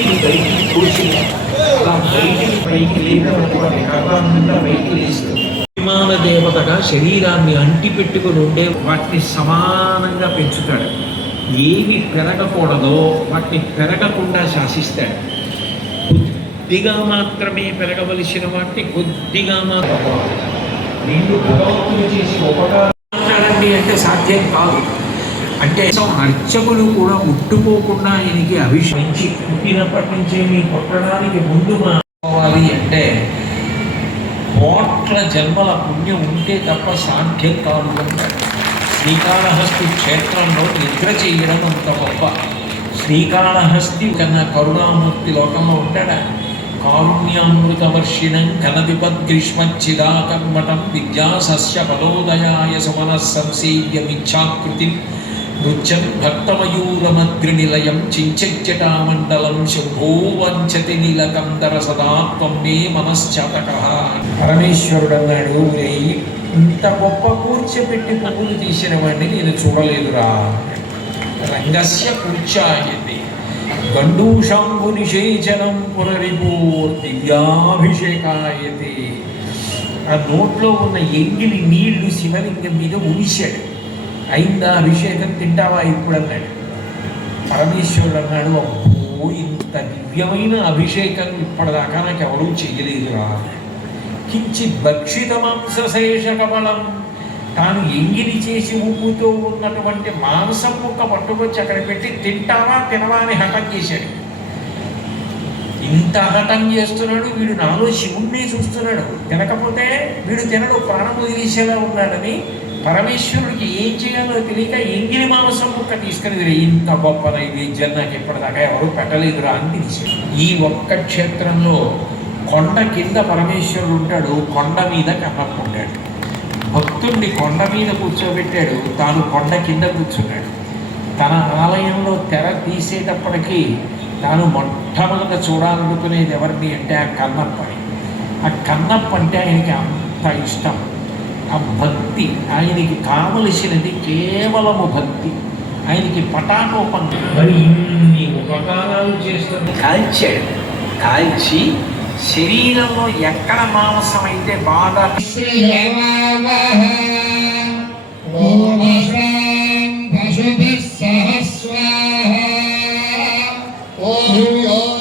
శక్తిని బయటికి కూర్చి అలా బయటికి పైకి లేకపోతే గర్భాన్నంతా బయటికి లేస్తుంది. అభిమాన దేవతగా శరీరాన్ని అంటిపెట్టుకుని ఉండే వాటిని సమానంగా పెంచుతాడు. ఏవి పెరగకూడదో వాటిని పెరగకుండా శాసిస్తాడు. కొద్దిగా మాత్రమే పెరగవలసిన వాటిని కొద్దిగా మాత్రం రెండు భగవంతులు చేసి ఉపకారం అంటే సాధ్యం కాదు. అంటే అర్చకులు కూడా ముట్టుకోకుండా ఆయనకి అభిషేకించి పుట్టినప్పటి నుంచే మీ పుట్టడానికి ముందు మావాలి అంటే కోట్ల జన్మల పుణ్యం ఉంటే తప్ప సాధ్యం కాదు అంటారు. శ్రీకాళహస్తి క్షేత్రంలో నిద్ర చేయడం అంత గొప్ప. శ్రీకాళహస్తి కన్నా కరుణామూర్తి లోకంలో ఉంటాడా? కారుణ్యామృతవర్షిణం ఘనవిపద్గ్రీష్మచ్చిదాకర్మటం విద్యాసస్య పదోదయాయ సుమన సంసేవ్యమిచ్ఛాకృతి నృత్యం భక్తమయూరమద్రినిలయం చించజ్జటామండలం శంభో వంచతి నీలకందర సదా త్వం మే మనశ్చాతకః. పరమేశ్వరుడు అన్నాడు, ఇంత గొప్ప కూర్చోపెట్టి పువ్వులు తీసిన వాడిని నేను చూడలేదురా. రంగస్య కూర్చాయతే గండూషాంబు నిషేచనం పునరిపూర్ దివ్యాభిషేకాయతే. ఆ నోట్లో ఉన్న ఎంగిలి నీళ్లు శివలింగం మీద ఉంచాడు. అయిందా అభిషేకం, తింటావా ఇప్పుడు అన్నాడు. పరమేశ్వరుడు అన్నాడు, అబ్బో ఇంత దివ్యమైన అభిషేకం ఇప్పటిదాకా నాకు ఎవరూ చెయ్యలేదురా. కించిత్ భక్షిత మాంసశేష కమలం, తాను ఎంగిలి చేసి ఉప్పుతో ఉన్నటువంటి మాంసం ముక్క పట్టుకొచ్చి అక్కడ పెట్టి తింటావా తినవా అని హఠం చేశాడు. ఇంత హఠం చేస్తున్నాడు వీడు, నాలో శివుణ్ణి చూస్తున్నాడు, తినకపోతే వీడు తినడు, ప్రాణం వదిలేసేలా ఉన్నాడని పరమేశ్వరుడికి ఏం చేయాలో తెలియక ఎంగిలి మాంసం ముక్క తీసుకుని ఇంత గొప్ప నైవేద్యం నాకు ఇప్పటిదాకా ఎవరు పెట్టలేదురా అని తీశాడు. ఈ ఒక్క క్షేత్రంలో కొండ కింద పరమేశ్వరుడు ఉంటాడు, కొండ మీద కన్నప్ప ఉంటాడు. భక్తుడిని కొండ మీద కూర్చోబెట్టాడు, తాను కొండ కింద కూర్చున్నాడు. తన ఆలయంలో తెర తీసేటప్పటికీ తాను మొట్టమొదట చూడాలనుకునేది ఎవరిని అంటే ఆ కన్నప్పని. ఆ కన్నప్ప అంటే ఆయనకి అంత ఇష్టం. ఆ భక్తి ఆయనకి కావలసినది కేవలము భక్తి. ఆయనకి పటాకోపం. మరి ఇన్ని ఉపకారాలు చేస్తుంది. కాల్చి శరీరంలో ఎక్కడ మాంసం అయితే బాగా ఓం